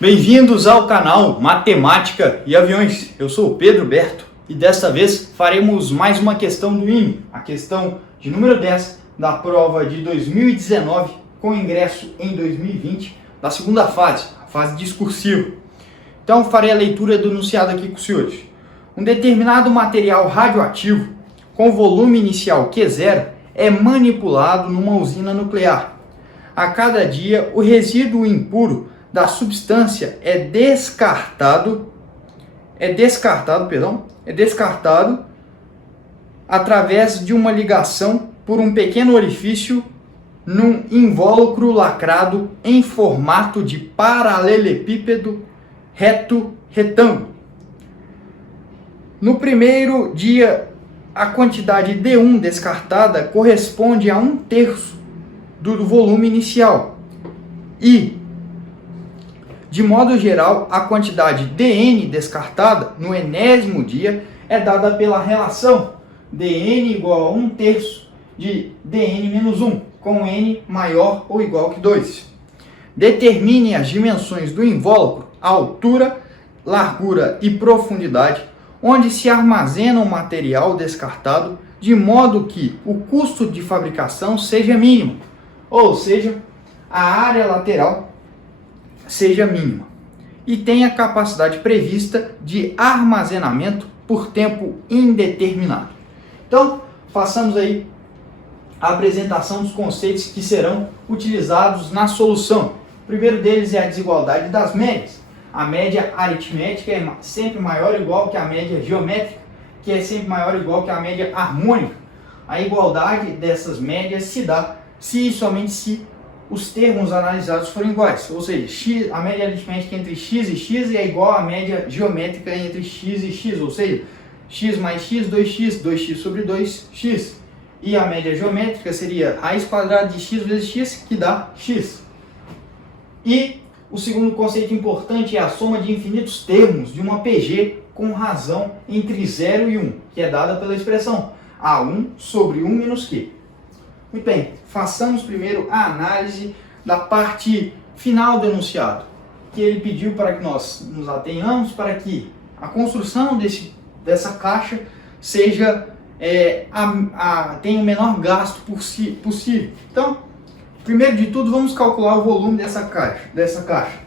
Bem-vindos ao canal Matemática e Aviões. Eu sou o Pedro Berto e desta vez faremos mais uma questão do IME, a questão de número 10 da prova de 2019 com ingresso em 2020 da segunda fase, a fase discursiva. Então farei a leitura do enunciado aqui com os senhores. Um determinado material radioativo com volume inicial Q0 é manipulado numa usina nuclear. A cada dia o resíduo impuro da substância é descartado através de uma ligação por um pequeno orifício num invólucro lacrado em formato de paralelepípedo retângulo. No primeiro dia, a quantidade D1 descartada corresponde a 1/3 do volume inicial e, de modo geral, a quantidade Dn descartada no enésimo dia é dada pela relação Dn igual a 1/3 de Dn menos 1, com n maior ou igual que 2. Determine as dimensões do invólucro, a altura, largura e profundidade, onde se armazena o material descartado, de modo que o custo de fabricação seja mínimo, ou seja, a área lateral seja mínima, e tenha capacidade prevista de armazenamento por tempo indeterminado. Então, façamos aí a apresentação dos conceitos que serão utilizados na solução. O primeiro deles é a desigualdade das médias. A média aritmética é sempre maior ou igual que a média geométrica, que é sempre maior ou igual que a média harmônica. A igualdade dessas médias se dá se e somente se os termos analisados forem iguais, ou seja, x, a média aritmética entre x e x é igual à média geométrica entre x e x, ou seja, x mais x, 2x, 2x sobre 2x. E a média geométrica seria raiz quadrada de x vezes x, que dá x. E o segundo conceito importante é a soma de infinitos termos de uma PG com razão entre 0 e 1, que é dada pela expressão A1 sobre 1 menos Q. Muito bem, façamos primeiro a análise da parte final do enunciado, que ele pediu para que nós nos atenhamos para que a construção dessa caixa seja tenha o menor gasto possível. Então, primeiro de tudo, vamos calcular o volume dessa caixa.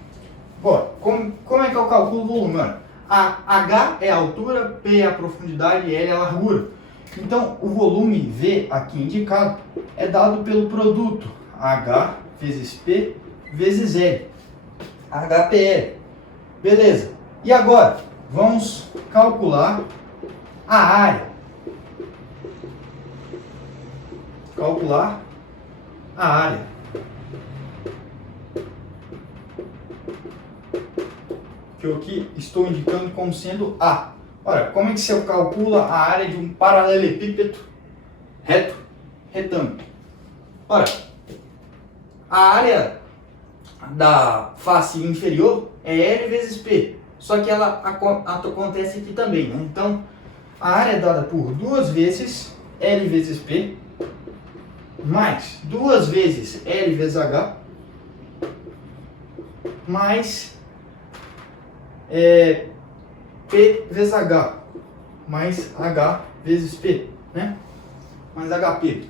Bom, como é que eu calculo o volume? Olha, a H é a altura, P é a profundidade e L é a largura. Então, o volume V aqui indicado é dado pelo produto H vezes P vezes L, HPL. Beleza. E agora, vamos calcular a área. Que eu aqui estou indicando como sendo A. Ora, como é que se calcula a área de um paralelepípedo retângulo? Ora, a área da face inferior é L vezes P, só que ela acontece aqui também, né? Então, a área é dada por 2 vezes L vezes P, mais 2 vezes L vezes H, mais P vezes H, mais H vezes P, né? Mais HP.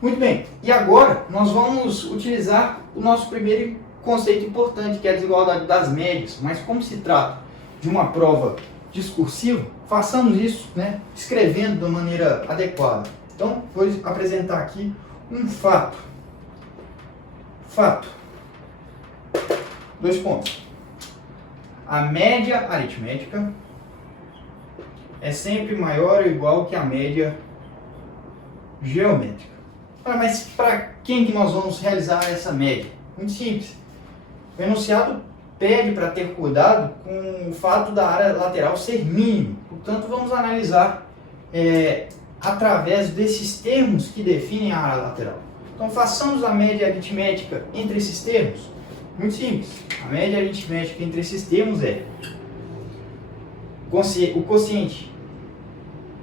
Muito bem, e agora nós vamos utilizar o nosso primeiro conceito importante, que é a desigualdade das médias. Mas como se trata de uma prova discursiva, façamos isso, né, escrevendo da maneira adequada. Então, vou apresentar aqui um fato. Dois pontos. A média aritmética é sempre maior ou igual que a média geométrica. Mas para quem que nós vamos realizar essa média? Muito simples. O enunciado pede para ter cuidado com o fato da área lateral ser mínima. Portanto, vamos analisar através desses termos que definem a área lateral. Então, façamos a média aritmética entre esses termos. Muito simples. A média aritmética entre esses termos é o quociente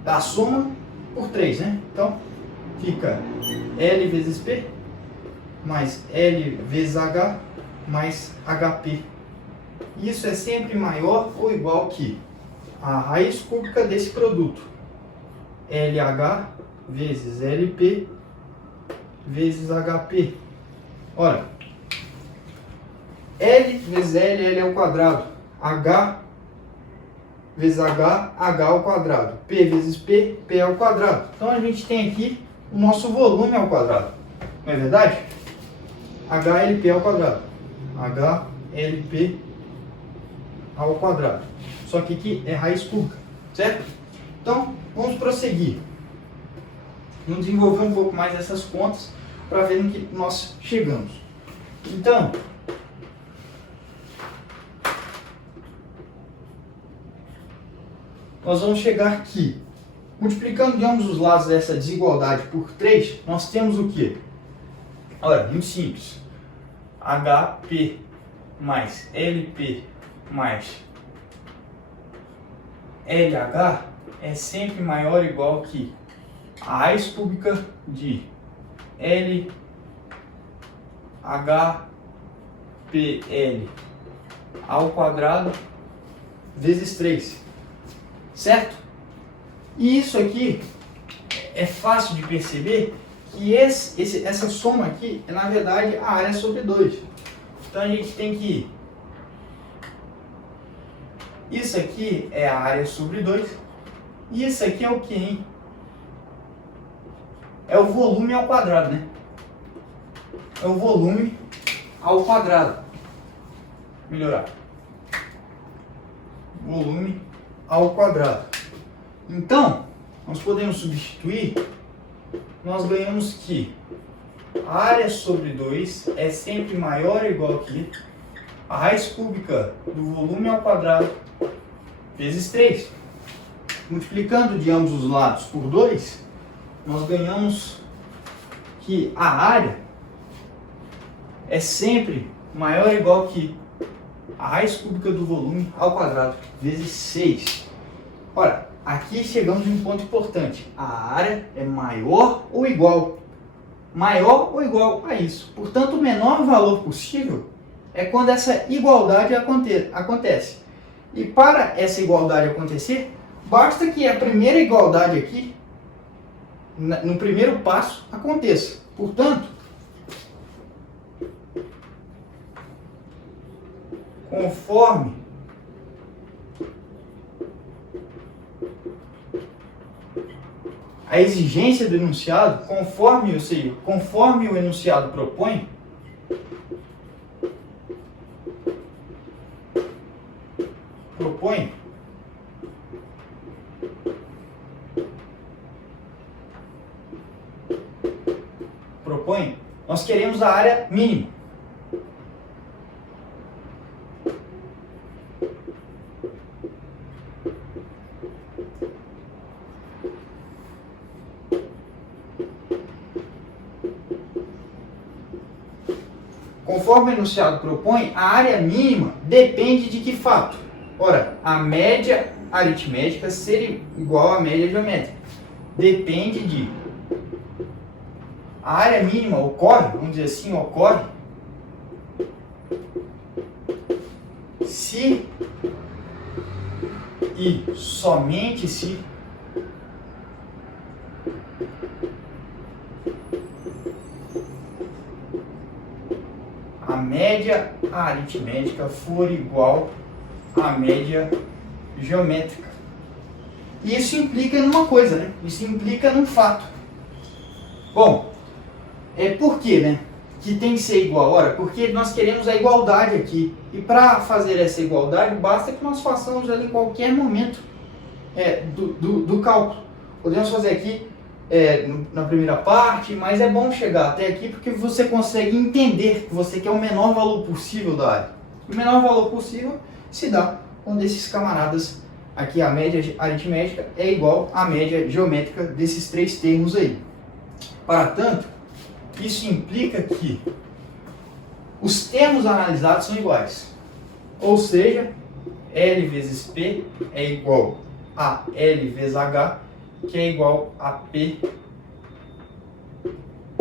da soma por 3, né? Então, fica L vezes P mais L vezes H mais HP Isso é sempre maior ou igual que a raiz cúbica desse produto. LH vezes LP vezes HP. Ora, L vezes L, L ao quadrado. H vezes H, H ao quadrado. P vezes P, P ao quadrado. Então a gente tem aqui o nosso volume ao quadrado. Não é verdade? HLP ao quadrado. HLP ao quadrado. Só que aqui é raiz cúbica, certo? Então, vamos prosseguir. Vamos desenvolver um pouco mais essas contas para ver no que nós chegamos. Então, nós vamos chegar aqui. Multiplicando de ambos os lados dessa desigualdade por 3, nós temos o quê? Olha, muito simples. HP mais LP mais LH é sempre maior ou igual que a raiz cúbica de LHPL ao quadrado vezes 3. Certo? E isso aqui é fácil de perceber que essa soma aqui é na verdade a área sobre 2. Então a gente tem que isso aqui é a área sobre 2 e isso aqui é o que, hein? É o volume ao quadrado, né? É o volume ao quadrado. Melhorar. Volume ao quadrado. Então, nós podemos substituir, nós ganhamos que a área sobre 2 é sempre maior ou igual que a raiz cúbica do volume ao quadrado vezes 3. Multiplicando de ambos os lados por 2, nós ganhamos que a área é sempre maior ou igual que a raiz cúbica do volume ao quadrado vezes 6. Ora, aqui chegamos em um ponto importante. A área é maior ou igual a isso. Portanto, o menor valor possível é quando essa igualdade acontece. E para essa igualdade acontecer, basta que a primeira igualdade aqui, no primeiro passo, aconteça. Portanto, conforme a exigência do enunciado, conforme o enunciado propõe, nós queremos a área mínima. Conforme o enunciado propõe, a área mínima depende de que fato? Ora, a média aritmética ser igual à média geométrica. Depende de... A área mínima ocorre, vamos dizer assim, ocorre se e somente se a média aritmética for igual à média geométrica. E isso implica numa coisa, né? Isso implica num fato. Bom, por que, né? Que tem que ser igual. Ora, porque nós queremos a igualdade aqui. E para fazer essa igualdade, basta que nós façamos ela em qualquer momento do cálculo. Podemos fazer aqui na primeira parte, mas é bom chegar até aqui porque você consegue entender que você quer o menor valor possível da área. O menor valor possível se dá quando esses camaradas, aqui a média aritmética é igual à média geométrica desses três termos aí. Para tanto, isso implica que os termos analisados são iguais. Ou seja, L vezes P é igual a L vezes H, que é igual a P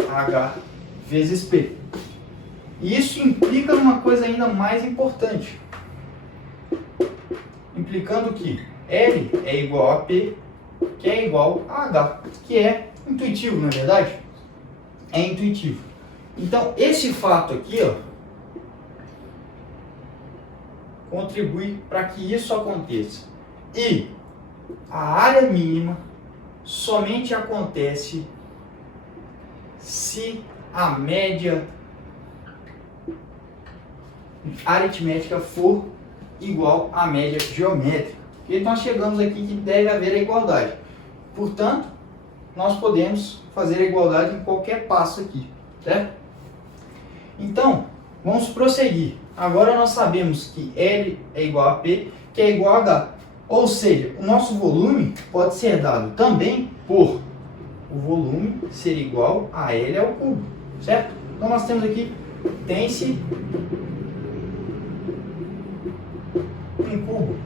H vezes P. E isso implica numa coisa ainda mais importante. implicando que L é igual a P, que é igual a H, que é intuitivo, não é verdade? É intuitivo. Então, esse fato aqui, ó, contribui para que isso aconteça. E a área mínima somente acontece se a média aritmética for igual à média geométrica. E nós chegamos aqui que deve haver a igualdade. Portanto, nós podemos fazer a igualdade em qualquer passo aqui, certo? Então, vamos prosseguir. Agora nós sabemos que L é igual a P, que é igual a H. Ou seja, o nosso volume pode ser dado também por o volume ser igual a L ao cubo, certo? Então nós temos aqui, tem-se um cubo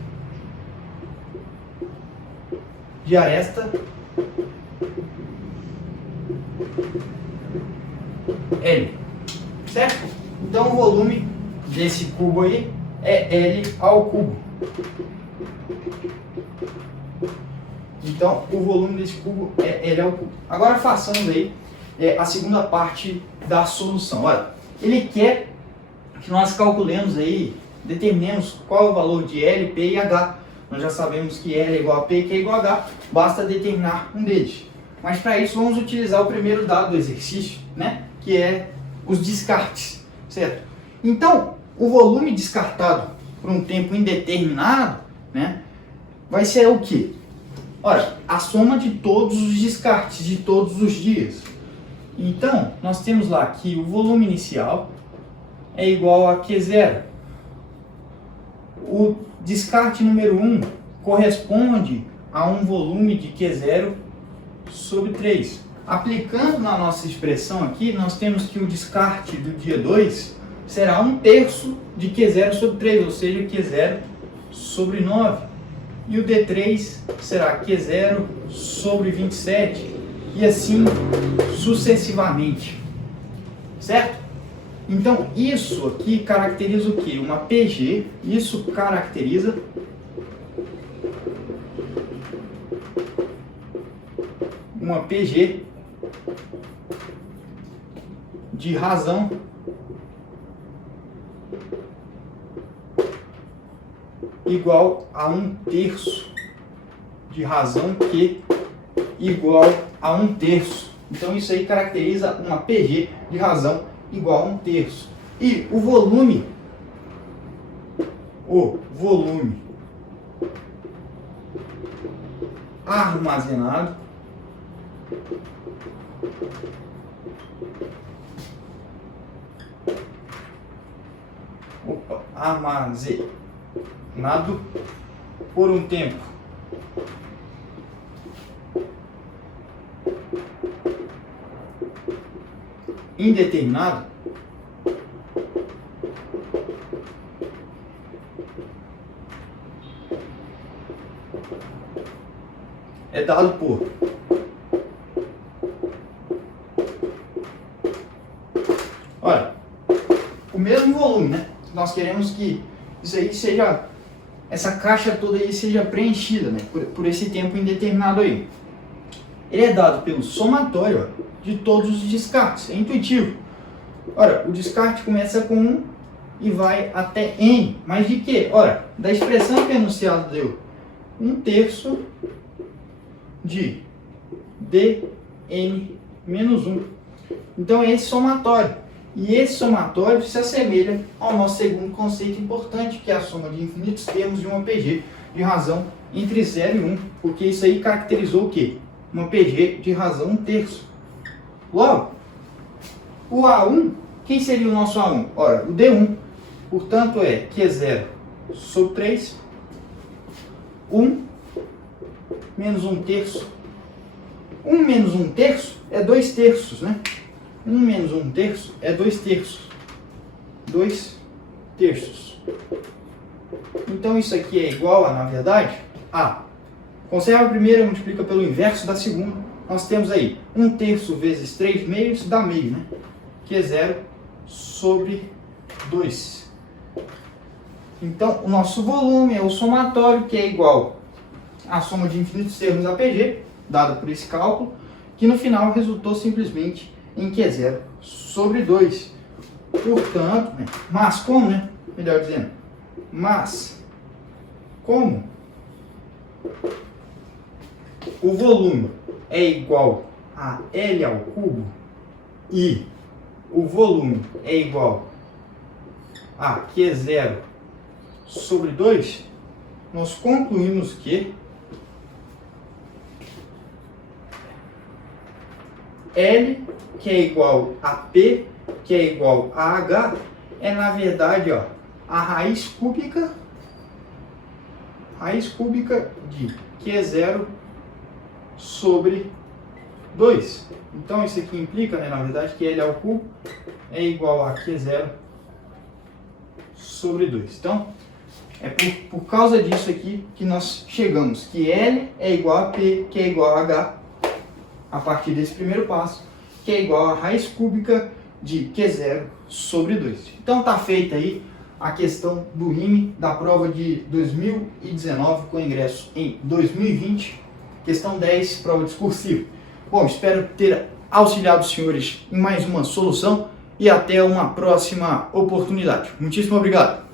de aresta L, certo? Então o volume desse cubo aí é L ao cubo. Então o volume desse cubo é L ao cubo. Agora façamos aí a segunda parte da solução. Olha, ele quer que nós calculemos aí, determinemos qual é o valor de L, P e H. Nós já sabemos que L é igual a P, que é igual a H, basta determinar um deles. Mas para isso vamos utilizar o primeiro dado do exercício, né? Que é os descartes, certo? Então, o volume descartado por um tempo indeterminado, né, vai ser o quê? Ora, a soma de todos os descartes de todos os dias. Então, nós temos lá que o volume inicial é igual a Q0. O descarte número 1 corresponde a um volume de Q0 sobre 3. Aplicando na nossa expressão aqui, nós temos que o descarte do dia 2 será 1/3 de Q0 sobre 3, ou seja, Q0 sobre 9. E o D3 será Q0 sobre 27, e assim sucessivamente, certo? Então, isso aqui caracteriza o quê? Uma PG, isso caracteriza uma PG de razão igual a 1/3 de razão Q igual a 1/3. Então isso aí caracteriza uma PG de razão igual a 1/3. E o volume armazenado por um tempo indeterminado é dado por olha, o mesmo volume, né? Nós queremos que isso aí seja, essa caixa toda aí seja preenchida, né? Por esse tempo indeterminado aí. Ele é dado pelo somatório, ó, de todos os descartes. É intuitivo. Ora, o descarte começa com 1 e vai até N. Mas de quê? Ora, da expressão que o enunciado deu, 1/3 de dn menos 1. Então é esse somatório. E esse somatório se assemelha ao nosso segundo conceito importante, que é a soma de infinitos termos de uma PG de razão entre 0 e 1. Porque isso aí caracterizou o quê? Uma PG de razão 1/3. Logo, o A1, quem seria o nosso A1? Ora, o D1. Portanto, é Q0 sobre 3, 1 menos 1/3. 1 menos 1/3 é 2/3, né? 1 menos 1/3 é 2/3. 2/3. Então, isso aqui é igual a, na verdade, a. Conserva a primeira, multiplica pelo inverso da segunda. Nós temos aí 1/3 vezes 3 meios dá meio, né? Que é 0 sobre 2. Então, o nosso volume é o somatório, que é igual à soma de infinitos termos APG, dada por esse cálculo, que no final resultou simplesmente em Q0 sobre 2. Portanto, mas como, né? Melhor dizendo, mas como o volume é igual a L ao cubo e o volume é igual a Q0 sobre 2, nós concluímos que L, que é igual a P, que é igual a H, é na verdade a raiz cúbica de Q0 sobre 2. Então isso aqui implica, né, na verdade, que L ao cubo é igual a Q0 sobre 2. Então, é por causa disso aqui que nós chegamos, que L é igual a P, que é igual a H, a partir desse primeiro passo, que é igual a raiz cúbica de Q0 sobre 2. Então tá feita aí a questão do IME da prova de 2019 com ingresso em 2020, questão 10, prova discursiva. Bom, espero ter auxiliado os senhores em mais uma solução e até uma próxima oportunidade. Muitíssimo obrigado.